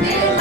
Yeah.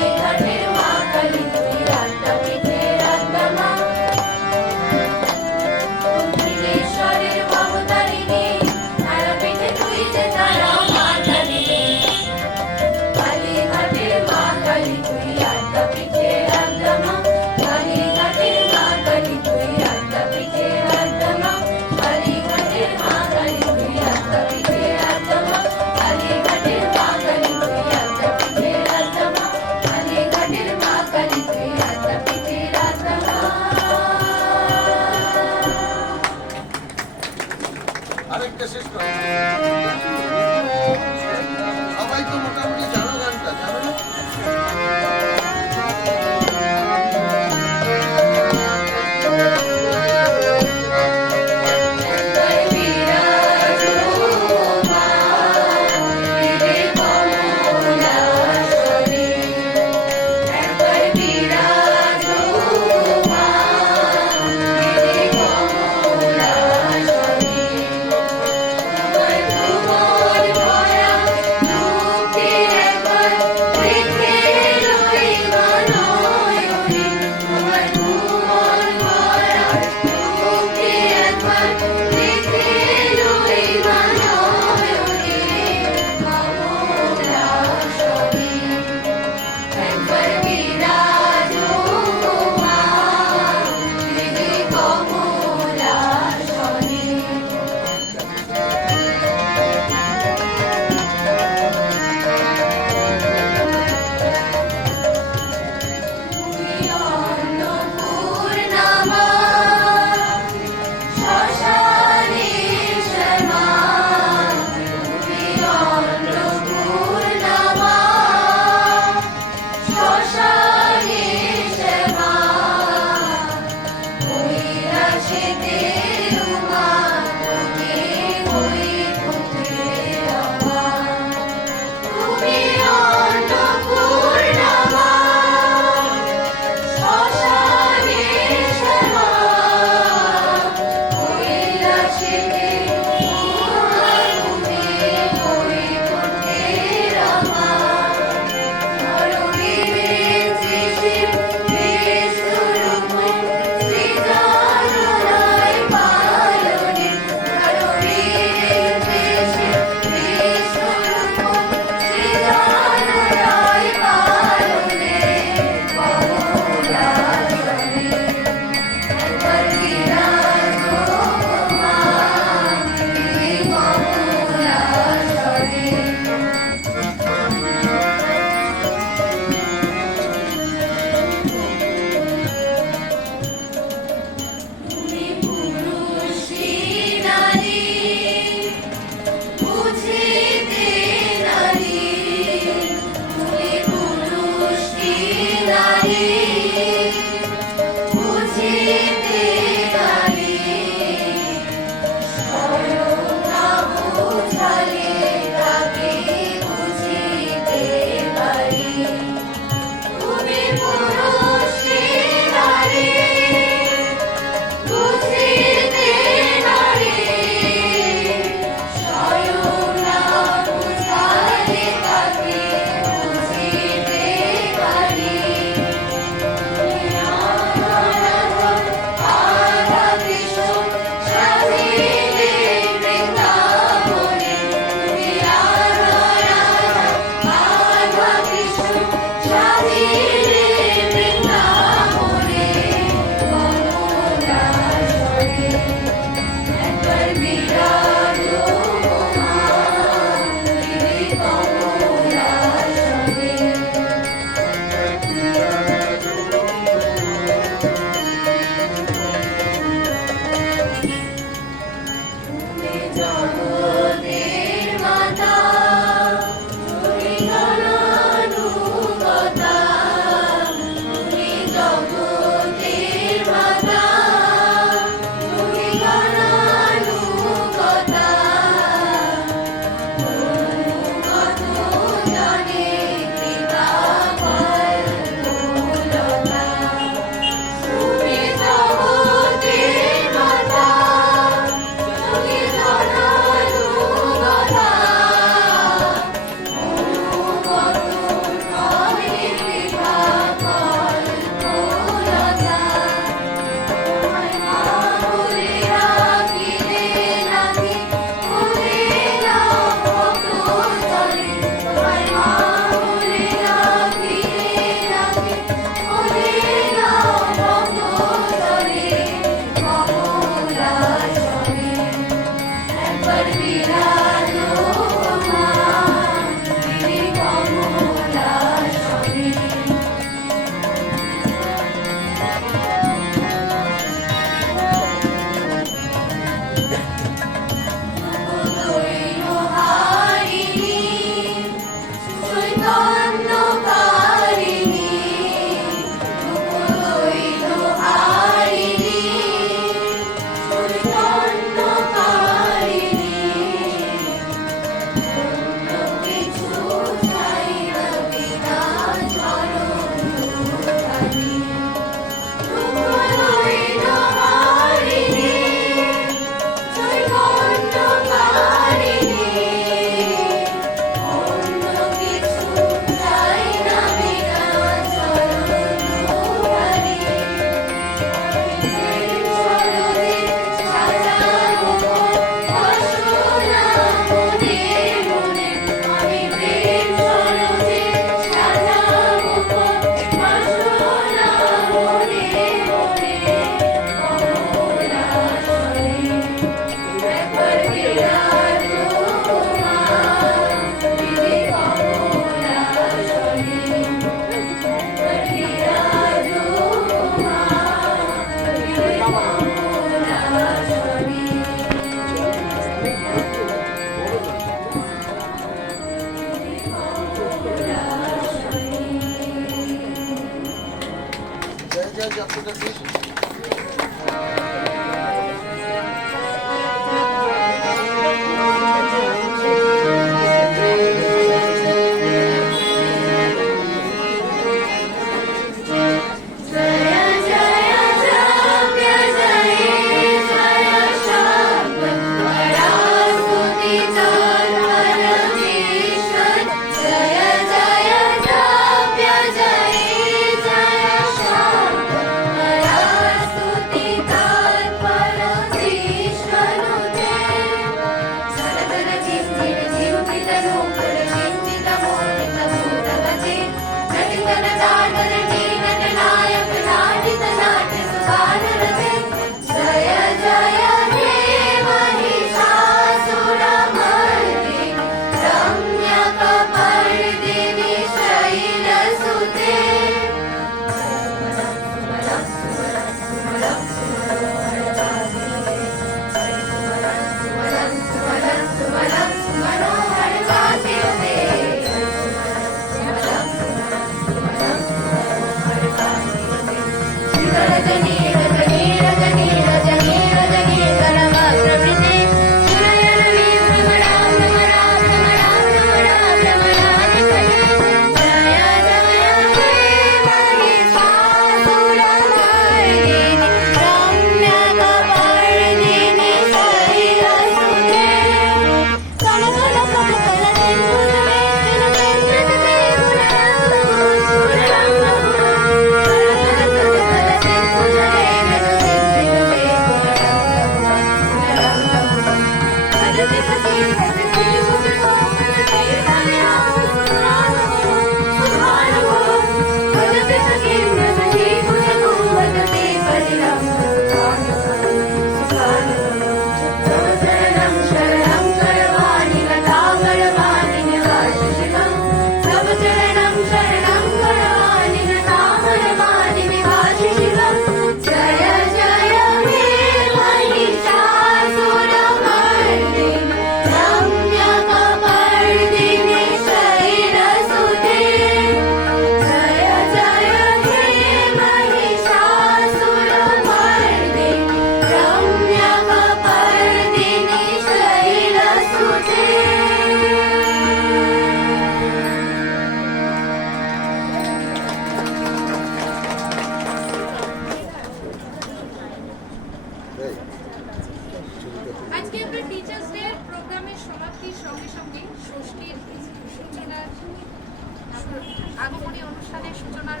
আগমনী অনুষ্ঠানের সূচনার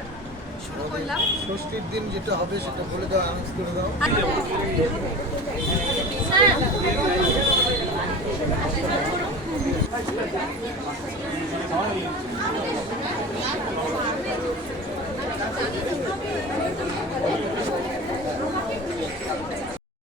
শুরু করলাম। ষষ্ঠীর দিন যেটা হবে সেটা বলে দাও আনাউন্স করে দাও।